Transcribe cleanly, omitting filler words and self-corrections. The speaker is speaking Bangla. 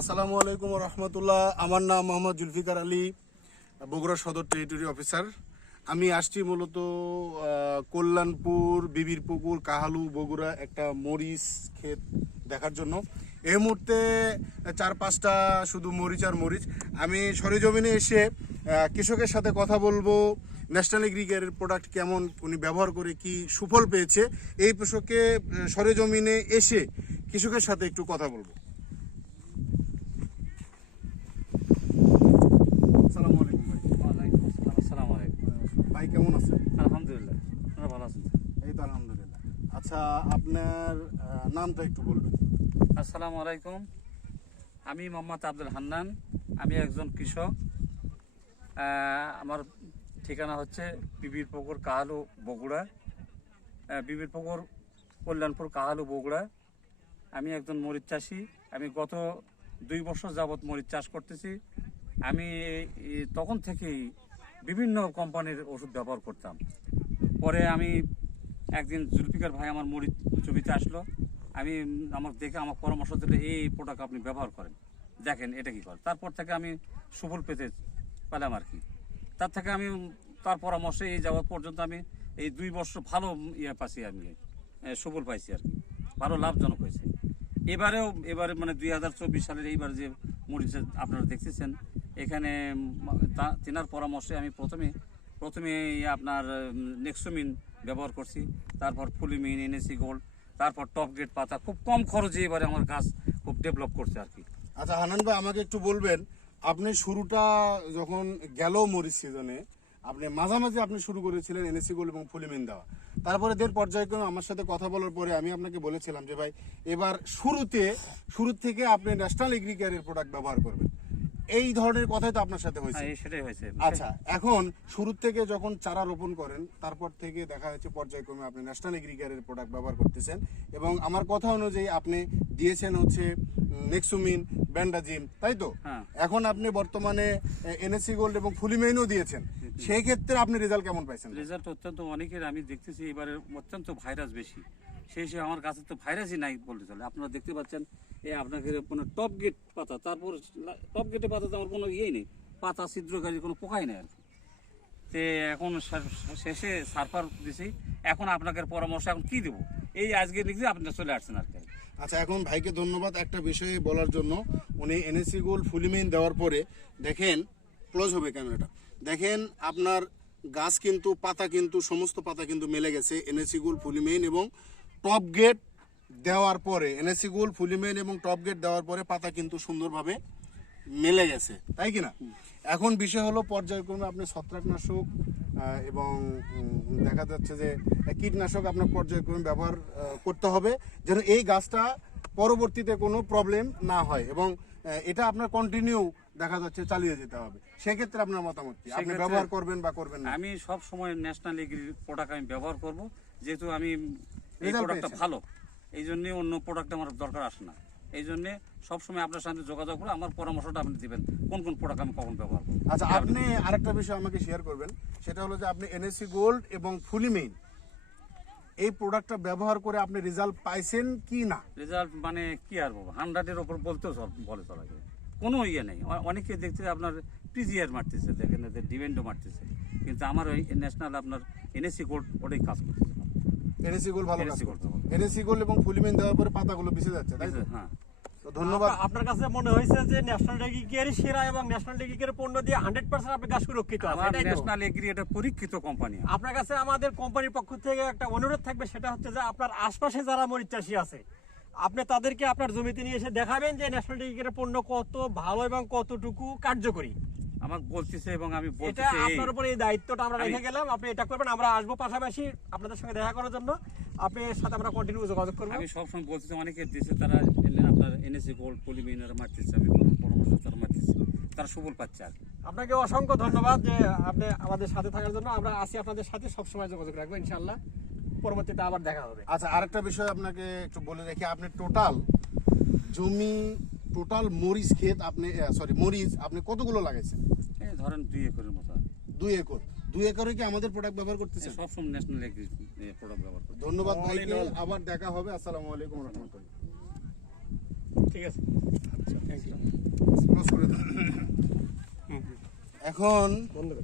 আসসালামু আলাইকুম রহমতুল্লাহ। আমার নাম মোহাম্মদ জুলফিকার আলী, বগুড়া সদর টেরিটরি অফিসার। আমি আসছি মূলত কল্যাণপুর, বিবির পুকুর, কাহালু, বগুড়া একটা মরিচ ক্ষেত দেখার জন্য। এই মুহূর্তে 4-5টা শুধু মরিচ আর মরিচ। আমি সরেজমিনে এসে কৃষকের সাথে কথা বলবো, ন্যাশনাল এগ্রিকালচারের প্রোডাক্ট কেমন, উনি ব্যবহার করে কি সুফল পেয়েছে, এই কৃষককে সরেজমিনে এসে কৃষকের সাথে একটু কথা বলবো। আসসালামু আলাইকুম ভাই। ওয়ালাইকুম আসসালাম। আসসালামু আলাইকুম। ভাই কেমন আছেন? আলহামদুলিল্লাহ, আপনারা ভালো আছেন? এই তো আলহামদুলিল্লাহ। আচ্ছা, আপনার নামটা একটু বলবেন। আসসালামু আলাইকুম, আমি মোহাম্মদ আব্দুল হান্নান। আমি একজন কৃষক। আমার ঠিকানা হচ্ছে বিবির পুকুর, কাহালু, বগুড়া। বিবির পুকুর, কল্যাণপুর, কাহালু, বগুড়া। আমি একজন মরিচ চাষি। আমি গত 2 বছর যাবৎ মরিচ চাষ করতেছি। আমি তখন থেকেই বিভিন্ন কোম্পানির ওষুধ ব্যবহার করতাম। পরে আমি একদিন জুলফিকার ভাই আমার মরিচ জমিতে আসলো। আমার দেখে আমার পরামর্শ দিলে এই প্রোডাক্ট আপনি ব্যবহার করেন, দেখেন এটা কি করে। তারপর থেকে আমি সুফল পেতে পেলাম আর কি। তার থেকে আমি তার পরামর্শে এই যাওয়ার পর্যন্ত আমি এই 2 বছর ভালো পাইছি, আমি সুফল পাইছি আর কি, ভালো লাভজনক হয়েছে। এবারে মানে 2024 সালের এইবার যে মরিচ আপনারা দেখতেছেন এখানে, তিনার পরামর্শে আমি প্রথমে আপনার নেক্সোমিন ব্যবহার করছি, তারপর ফুলিমিন, এনএসি গোল্ড, তারপর টপ গ্রেড পাতা। খুব কম খরচে এবারে আমার গাছ খুব ডেভেলপ করছে আর কি। আচ্ছা হান্নান ভাই, আমাকে একটু বলবেন, আপনি শুরুটা যখন গেল মরিচ সিজনে, আপনি মাঝামাঝি আপনি শুরু করেছিলেন এনএসি গোল্ড এবং ফুলিমিন দেওয়া। তারপরে পর্যায়ক্রমে আমার সাথে কথা বলার পরে আমি আপনাকে বলেছিলাম যে ভাই এবার শুরু থেকে আপনি ন্যাশনাল এগ্রিকালচারের প্রোডাক্ট ব্যবহার করবেন। এই ধরনের কথাই তো আপনার সাথে হয়েছে। সেটাই হয়েছে। আচ্ছা, এখন শুরু থেকে যখন চারা রোপণ করেন, তারপর থেকে দেখা যাচ্ছে পর্যায়ক্রমে আপনি ন্যাশনাল এগ্রিকালচারের প্রোডাক্ট ব্যবহার করতেছেন এবং আমার কথা অনুযায়ী আপনি দিয়েছেন হচ্ছে নেক্সোমিন, ব্যান্ডাজিম, তাই তো? হ্যাঁ। এখন আপনি বর্তমানে এনএসি গোল্ড এবং ফুলিমেইনও দিয়েছেন। সেই ক্ষেত্রে আপনি রেজাল্ট কেমন পাইছেন? রেজাল্ট অত্যন্ত অনেকের আমি দেখতেছি এবারে অত্যন্ত ভাইরাস বেশি। সেই হিসেবে আমার কাছে তো ভাইরাসই নাই বলতে চলে। আপনারা দেখতে পাচ্ছেন আপনাকে কোনো টপ গেট পাতা, তারপর টপ গেটে পাতাতে আমার কোনো ইয়েই নেই, পাতা ছিদ্রকারী কোনো পোকাই নেই আর কি। তে এখন শেষে সারফার দিছি। এখন আপনাদের পরামর্শ এখন কি দেবো, এই আজকে লিখে আপনারা চলে আসছেন আর কি। আচ্ছা, এখন ভাইকে ধন্যবাদ একটা বিষয়ে বলার জন্য। উনি এনএসি গোল্ড ফুলিমেইন দেওয়ার পরে দেখেন, ক্লোজ হবে ক্যামেরাটা, দেখেন আপনার গাছ কিন্তু পাতা কিন্তু সমস্ত পাতা কিন্তু মেলে গেছে এনএসি গোল্ড ফুলিমেইন এবং টপ গেট দেওয়ার পরে। এনএসি গোল্ড ফুলিমেইন এবং টপ গেট দেওয়ার পরে পাতা কিন্তু সুন্দরভাবে মেলে গেছে, তাই কিনা? এখন বিষয় হলো পর্যায়ক্রমে আপনি ছত্রাকনাশক এবং দেখা যাচ্ছে যে কীটনাশক আপনার পর্যায়ক্রমে ব্যবহার করতে হবে, যেন এই গাছটা পরবর্তীতে কোনো প্রবলেম না হয় এবং এটা আপনার কন্টিনিউ দেখা যাচ্ছে চালিয়ে যেতে হবে। সেক্ষেত্রে আপনার মতামত কি, আপনি ব্যবহার করবেন বা করবেন না? আমি সব সময় ন্যাশনাল এগ্রির প্রোডাক্ট আমি ব্যবহার করব, যেহেতু আমি এই প্রোডাক্টটা ভালো, এই জন্যে অন্য প্রোডাক্ট আমার দরকার আসে না। এই জন্যে সবসময় আপনার সাথে যোগাযোগ করে আমার পরামর্শটা আপনি দিবেন কোন কোন প্রোডাক্ট আমি কখন ব্যবহার করব। আচ্ছা, আপনি আরেকটা বিষয় আমাকে শেয়ার করবেন, সেটা হলো যে আপনি এনএসি গোল্ড এবং ফুলিমেইন এই প্রোডাক্টটা ব্যবহার করে আপনি রেজাল্ট পাইছেন কি না? রেজাল্ট মানে কি আর বলবো, 100-এর ওপর বলতেও বলে চলা যায়, কোনো ইয়ে নেই। অনেকে দেখতে আপনার পিজিআর মারতেছে, দেখেন এদের ডিভেন্ডও মারতেছে, কিন্তু আমার ওই ন্যাশনাল আপনার এনএসি গোল্ড ওটাই কাজ করতেছে। এনএসি গোল্ড ভালো কাজ NSC করতে Gold হবে। এনএসি গোল্ড এবং ফুলিমেইন দেওয়ার পরে পাতাগুলো বেঁচে যাচ্ছে, তাই তো? হ্যাঁ। তো ধন্যবাদ। আপনার কাছে মনে হয়েছে যে ন্যাশনাল এগ্রিকালচার সেরা এবং ন্যাশনাল এগ্রিকালচার পণ্য দিয়ে 100% আপনার গাছ সুরক্ষিত আছে, আমার এটাই তো? ন্যাশনাল এগ্রি এটা পরীক্ষিত কোম্পানি। আপনার কাছে আমাদের কোম্পানির পক্ষ থেকে একটা অনুরোধ থাকবে, সেটা হচ্ছে যে আপনার আশপাশে যারা মরিচ চাষী আছে, আপনি তাদেরকে আপনার জমিতে নিয়ে এসে দেখাবেন যে ন্যাশনাল এগ্রিকালচার পণ্য কত ভালো এবং কতটুকু কার্যকরী। আমার বলতেছে এবং আমি এটা বলতেছি আপনার উপর এই দায়িত্বটা আমরা রেখে গেলাম, আপনি এটা করবেন। আমরা আসবো পাশাপাশি আপনাদের সঙ্গে দেখা করার জন্য, আপনার সাথে আমরা কন্টিনিউ যোগাযোগ করবো। আমি সবসময় বলতেছি, অনেকে দিচ্ছে তারা আপনার এনএসি গোল্ড পলিমিনার মারতেছে, আমি পরামর্শ তারা মারতেছে, তারা সুফল পাচ্ছে আর। আপনাকে অসংখ্য ধন্যবাদ যে আপনি আমাদের সাথে থাকার জন্য। আমরা আছি আপনাদের সাথে, সবসময় যোগাযোগ রাখবো ইনশাল্লাহ। পরবর্তীতে আবার দেখা হবে। আচ্ছা, আরেকটা বিষয় আপনাকে একটু বলে রাখি, আপনি টোটাল জমি, টোটাল মরিচ ক্ষেত আপনি মরিচ আপনি কতগুলো লাগাইছেন? এই ধরেন 2 একরের মতো। 2 একর। 2 একরে কি আমাদের প্রোডাক্ট ব্যবহার করতেছেন? সবসময় ন্যাশনাল এগ্রি প্রোডাক্ট ব্যবহার করি। ধন্যবাদ ভাইকে, আবার দেখা হবে। আসসালামু আলাইকুম রহমতুল্লাহ। ঠিক আছে, আচ্ছা, থ্যাংক ইউ। এখন বন্ধ করে।